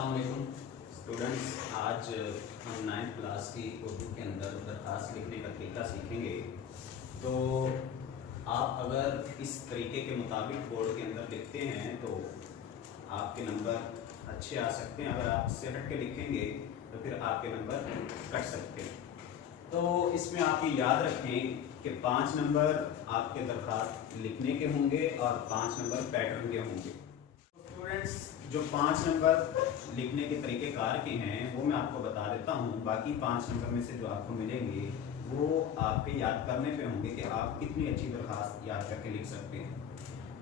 अस्सलाम वालेकुम स्टूडेंट्स। आज हम 9th क्लास की उर्दू के अंदर दरखास्त लिखने का तरीका सीखेंगे। तो आप अगर इस तरीके के मुताबिक बोर्ड के अंदर लिखते हैं तो आपके नंबर अच्छे आ सकते हैं। अगर आप इससे हट के लिखेंगे तो फिर आपके नंबर कट सकते हैं। तो इसमें आप ये याद रखें कि 5 नंबर आपके दरखास्त लिखने के होंगे और 5 नंबर पैटर्न के होंगे। स्टूडेंट्स, जो 5 नंबर लिखने के तरीके कार के हैं वो मैं आपको बता देता हूँ। बाकी 5 नंबर में से जो आपको मिलेंगे वो आपके याद करने पे होंगे कि आप कितनी अच्छी दरखास्त याद करके लिख सकते हैं।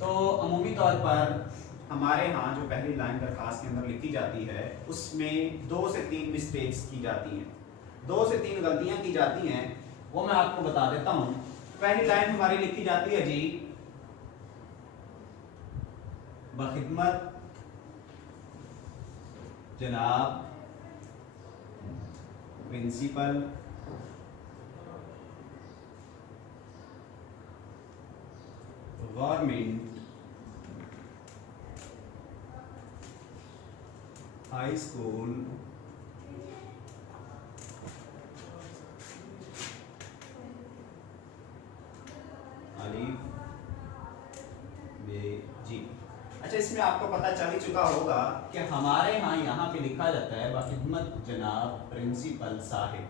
तो अमूमी तौर पर हमारे यहाँ जो पहली लाइन दरखास्त के अंदर लिखी जाती है उसमें 2 से 3 मिस्टेक्स की जाती हैं, 2 से 3 गलतियाँ की जाती हैं। वो मैं आपको बता देता हूँ। पहली लाइन हमारी लिखी जाती है जी, बखिदमत जनाब प्रिंसिपल गवर्नमेंट हाई स्कूल अलीफ बे जी। अच्छा, इसमें आपको पता चल ही चुका होगा कि हमारे यहाँ पे लिखा जाता है बखिदमत जनाब प्रिंसिपल साहिब।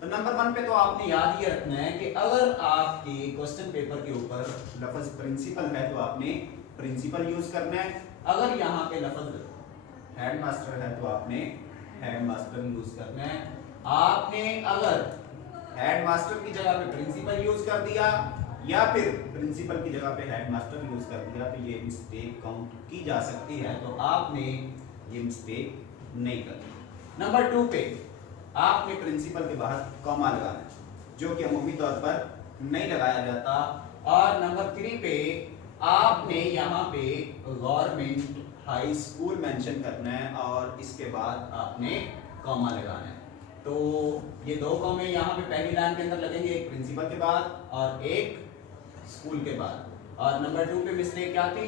तो नंबर 1 पे तो आपने याद ये रखना है कि अगर आपके क्वेश्चन पेपर के ऊपर लफ्ज प्रिंसिपल है तो आपने प्रिंसिपल यूज करना है। अगर यहाँ पे लफ्ज हेडमास्टर है तो आपने हेडमास्टर यूज करना है। आपने अगर हेडमास्टर की जगह पे प्रिंसिपल यूज कर दिया या फिर प्रिंसिपल की जगह पे हेडमास्टर यूज कर दिया तो ये मिस्टेक काउंट की जा सकती है। तो आपने ये मिस्टेक नहीं करनी। नंबर 2 पे आपने प्रिंसिपल के बाहर कॉमा लगाना है जो कि अमूमी तौर पर नहीं लगाया जाता। और नंबर 3 पे आपने यहाँ पे गवर्नमेंट हाई स्कूल मेंशन करना है और इसके बाद आपने कॉमा लगाना है। तो ये 2 कॉमे यहाँ पे पहली लाइन के अंदर लगेंगे, एक प्रिंसिपल के बाद और एक स्कूल के बाद। और नंबर 2 पे मिस्टेक क्या थी,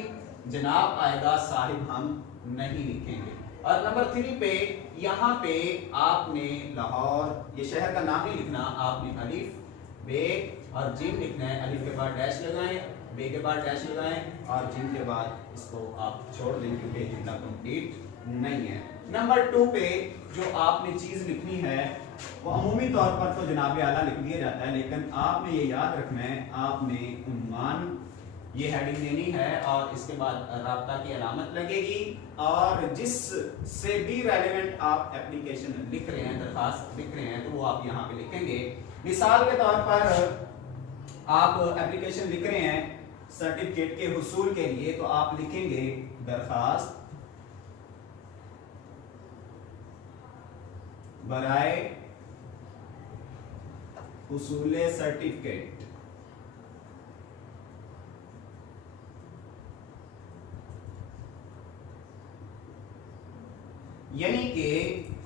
जनाब आएगा, साहिब हम नहीं लिखेंगे। और नंबर 3 पे यहाँ पे आपने लाहौर, ये शहर का नाम नहीं लिखना, आपने अलिफ बे और जिम लिखना है। अलिफ के बाद डैश लगाएं, बे के बाद डैश लगाएं और जिम के बाद इसको आप छोड़ दें क्योंकि जितना कंप्लीट नहीं है। नंबर 2 पे जो आपने चीज लिखनी है वो अमूमी तौर पर तो जनाब आला लिख दिया जाता है, लेकिन आपने ये याद रखना है, आपने उन्वान ये हेडिंग देनी है और इसके बाद राब्ता की अलामत लगेगी। और जिस से भी रेलेवेंट आप एप्लीकेशन लिख रहे हैं, दरखास्त लिख रहे हैं, तो वो आप यहाँ पे लिखेंगे। मिसाल के तौर पर आप एप्लीकेशन लिख रहे हैं सर्टिफिकेट के हुसूल के लिए तो आप लिखेंगे दरखास्त बराए हुसूले सर्टिफिकेट। यानी कि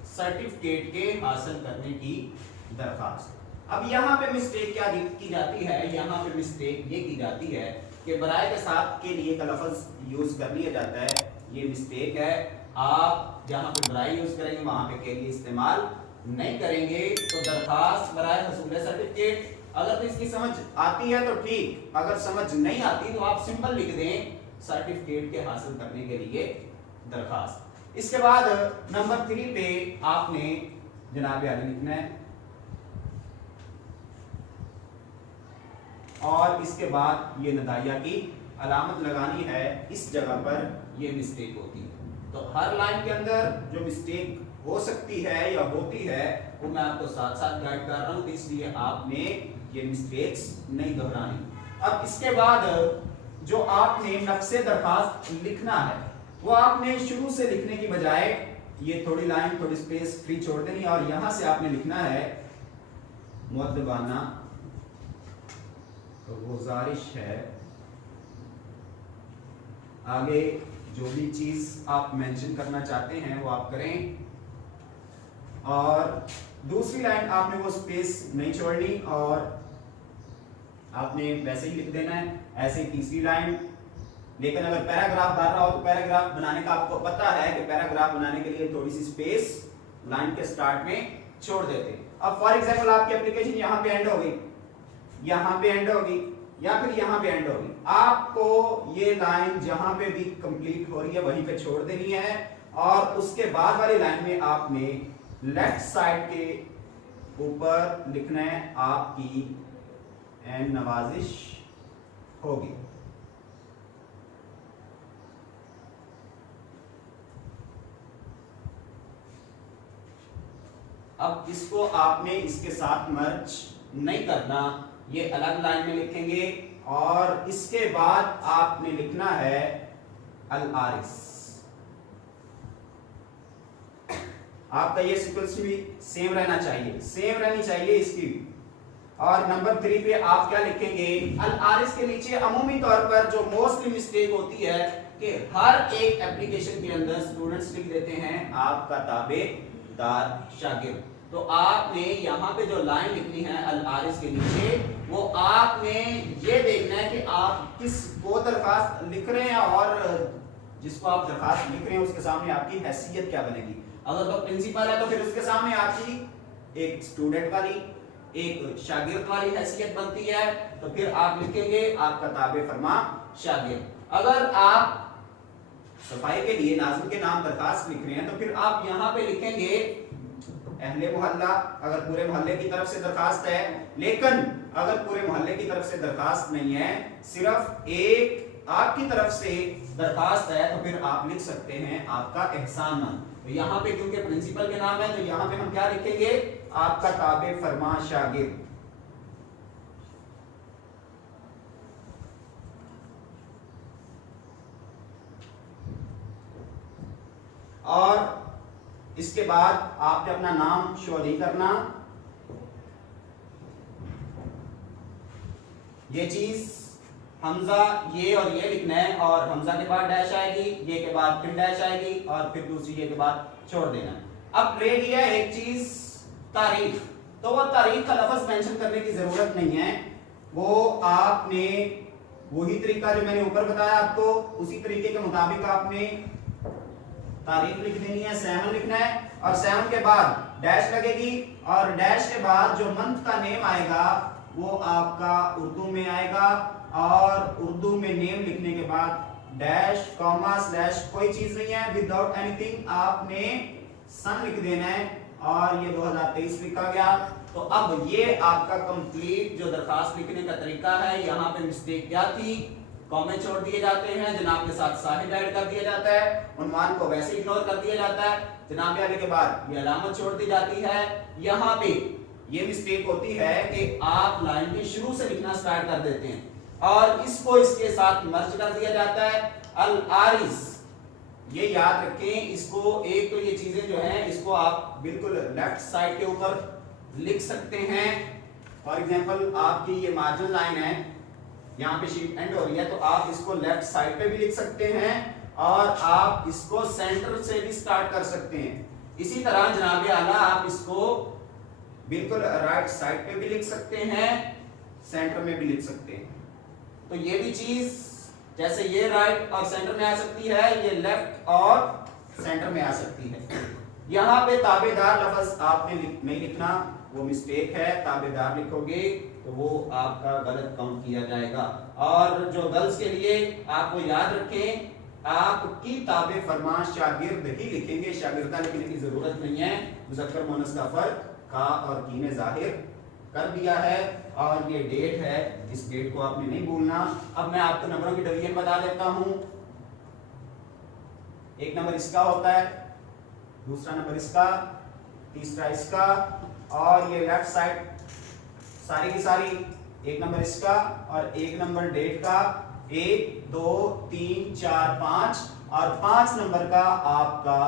सर्टिफिकेट के हासिल करने की दरखास्त। अब यहाँ पे मिस्टेक क्या की जाती है, यहाँ पे मिस्टेक ये की जाती है कि बराए के साथ के लिए का लफ्ज यूज कर लिया जाता है। ये मिस्टेक है। आप जहाँ पे बराए यूज करेंगे वहां पे के लिए इस्तेमाल नहीं करेंगे। तो दरखास्त बराए हुसूल सर्टिफिकेट, अगर तो इसकी समझ आती है तो ठीक, अगर समझ नहीं आती तो आप सिंपल लिख दें सर्टिफिकेट के हासिल करने के लिए दरखास्त। इसके बाद नंबर 3 पे आपने जनाब आली लिखना है और इसके बाद ये नदाइया की अलामत लगानी है। इस जगह पर ये मिस्टेक होती है। तो हर लाइन के अंदर जो मिस्टेक हो सकती है या होती है वो मैं आपको साथ साथ गाइड कर रहा हूं, तो इसलिए आपने ये मिस्टेक्स नहीं दोहरानी। अब इसके बाद जो आपने नक्शे दरखास्त लिखना है वो आपने शुरू से लिखने की बजाय ये थोड़ी लाइन, थोड़ी स्पेस फ्री छोड़ देनी और यहां से आपने लिखना है मुअद्दबाना गुजारिश है। आगे जो भी चीज आप मेंशन करना चाहते हैं वो आप करें और दूसरी लाइन आपने वो स्पेस नहीं छोड़नी और आपने वैसे ही लिख देना है। ऐसे तीसरी लाइन लेकिन अगर पैराग्राफ डाल रहा हो तो पैराग्राफ बनाने का आपको पता है कि पैराग्राफ बनाने के लिए थोड़ी सी स्पेस लाइन के स्टार्ट में छोड़ देते हैं। अब फॉर एग्जांपल आपकी एप्लीकेशन यहाँ पे एंड हो गई, यहाँ पे एंड होगी या फिर यहाँ पे एंड होगी, आपको ये लाइन जहां पे भी कंप्लीट हो रही है वहीं पे छोड़ देनी है और उसके बाद वाली लाइन में आपने लेफ्ट साइड के ऊपर लिखना है आपकी एन नवाजिश होगी। अब इसको आपने इसके साथ मर्ज नहीं करना, ये अलग लाइन में लिखेंगे और इसके बाद आपने लिखना है अल आरिस। आपका ये सीक्वेंस भी सेम रहना चाहिए, सेम रहनी चाहिए इसकी। और नंबर 3 पे आप क्या लिखेंगे, अल आरिस के नीचे अमूमी तौर पर जो मोस्टली मिस्टेक होती है कि हर एक एप्लीकेशन के अंदर स्टूडेंट्स लिख देते हैं आपका ताबेदार शागिर्द। तो आपने यहाँ पे जो लाइन लिखनी है अल आरिस के नीचे, वो आपने ये देखना है कि आप किसको दरखास्त लिख रहे हैं और जिसको आप दरखास्त लिख रहे हैं उसके सामने आपकी हैसियत क्या बनेगी। अगर तो प्रिंसिपल है तो फिर उसके सामने आपकी एक स्टूडेंट वाली, एक शागिर्द वाली हैसियत बनती है, तो फिर आप लिखेंगे आपका ताबे फरमा शागिर्द। अगर आप सफाई के लिए नाज़िम के नाम दरखास्त लिख रहे हैं तो फिर आप यहाँ पे लिखेंगे अहले मोहल्ला, अगर पूरे मोहल्ले की तरफ से दरखास्त है। लेकिन अगर पूरे मोहल्ले की तरफ से दरखास्त नहीं है, सिर्फ एक आपकी तरफ से दरखास्त है, तो फिर आप लिख सकते हैं आपका एहसानमंद। तो यहाँ पे क्योंकि प्रिंसिपल के नाम है तो यहाँ पे हम क्या लिखेंगे, आपका ताबे फरमा शागिर्द। और इसके बाद आपने अपना नाम शो नहीं करना, ये चीज हमजा ये और ये लिखना है और हमजा के बाद डैश आएगी, ये के बाद फिर डैश आएगी और फिर दूसरी ये के बाद छोड़ देना। अब रह गया एक चीज तारीख, तो वो तारीख का लफ्ज मेंशन करने की जरूरत नहीं है, वो आपने वही तरीका जो मैंने ऊपर बताया आपको, उसी तरीके के मुताबिक आपने तारीख लिख देनी है, 7 लिखना है और 7 के बाद डैश लगेगी और डैश के बाद जो मंथ का नेम आएगा वो आपका उर्दू में आएगा और उर्दू में नेम लिखने के बाद डैश कॉमा स्लैश कोई चीज नहीं है, विदाउट एनीथिंग आपने सन लिख देना है और ये 2023 लिखा गया। तो अब ये आपका कंप्लीट जो दरखास्त लिखने का तरीका है। यहाँ पे मिस्टेक क्या थी, कॉमे छोड़ दिए जाते हैं, जनाब के साथ साहिब ऐड कर दिया जाता है, उन्वान को वैसे इग्नोर कर दिया जाता है, जनाब आने के बाद ये अलामत छोड़ दी जाती है। यहाँ पे ये मिस्टेक होती है कि आप लाइन के शुरू से लिखना स्टार्ट कर देते हैं और इसको इसके साथ मर्ज कर दिया जाता है। अल आरिस, ये याद रखें, इसको एक तो ये चीजें जो हैं इसको आप बिल्कुल लेफ्ट साइड के ऊपर लिख सकते हैं। फॉर एग्जांपल आपकी ये मार्जिन लाइन है, यहाँ पे शीट एंड हो रही है, तो आप इसको लेफ्ट साइड पे भी लिख सकते हैं और आप इसको सेंटर से भी स्टार्ट कर सकते हैं। इसी तरह जनाब आला आप इसको बिल्कुल राइट साइड पे भी लिख सकते हैं, सेंटर में भी लिख सकते हैं। तो ये भी चीज जैसे ये राइट और सेंटर में आ सकती है, ये लेफ्ट और सेंटर में आ सकती है। यहाँ पे ताबेदार लफ्ज आपने नहीं लिखना, वो मिस्टेक है, ताबेदार लिखोगे तो वो आपका गलत काउंट किया जाएगा। और जो गर्ल्स के लिए आपको याद रखें, आपकी ताबे फरमा शागिर्द ही लिखेंगे, शागिर्दा लिखने की जरूरत नहीं है। मुज़क्कर मुअन्नस का फर्क का और की ने जाहिर कर दिया है और ये डेट है, इस डेट को आपने नहीं भूलना। अब मैं आपको नंबरों की डिवीजन बता देता हूं। एक नंबर इसका होता है, दूसरा नंबर इसका, तीसरा इसका और ये लेफ्ट साइड सारी की सारी एक नंबर इसका और एक नंबर डेट का, 1 2 3 4 5 और 5 नंबर का आपका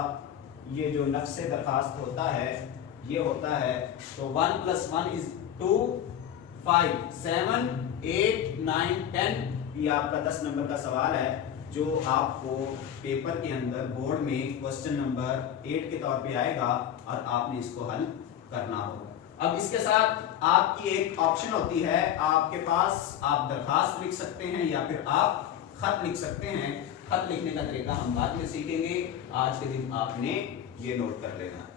ये जो नफ्से दरखास्त होता है ये होता है। तो 1 + 1 = 2, 5 7 8 9 10 ये आपका 10 नंबर का सवाल है जो आपको पेपर के अंदर बोर्ड में क्वेश्चन नंबर 8 के तौर पे आएगा और आपने इसको हल करना होगा। अब इसके साथ आपकी एक ऑप्शन होती है, आपके पास आप दरखास्त लिख सकते हैं या फिर आप खत लिख सकते हैं। खत लिखने का तरीका हम बाद में सीखेंगे, आज के दिन आपने ये नोट कर लेना।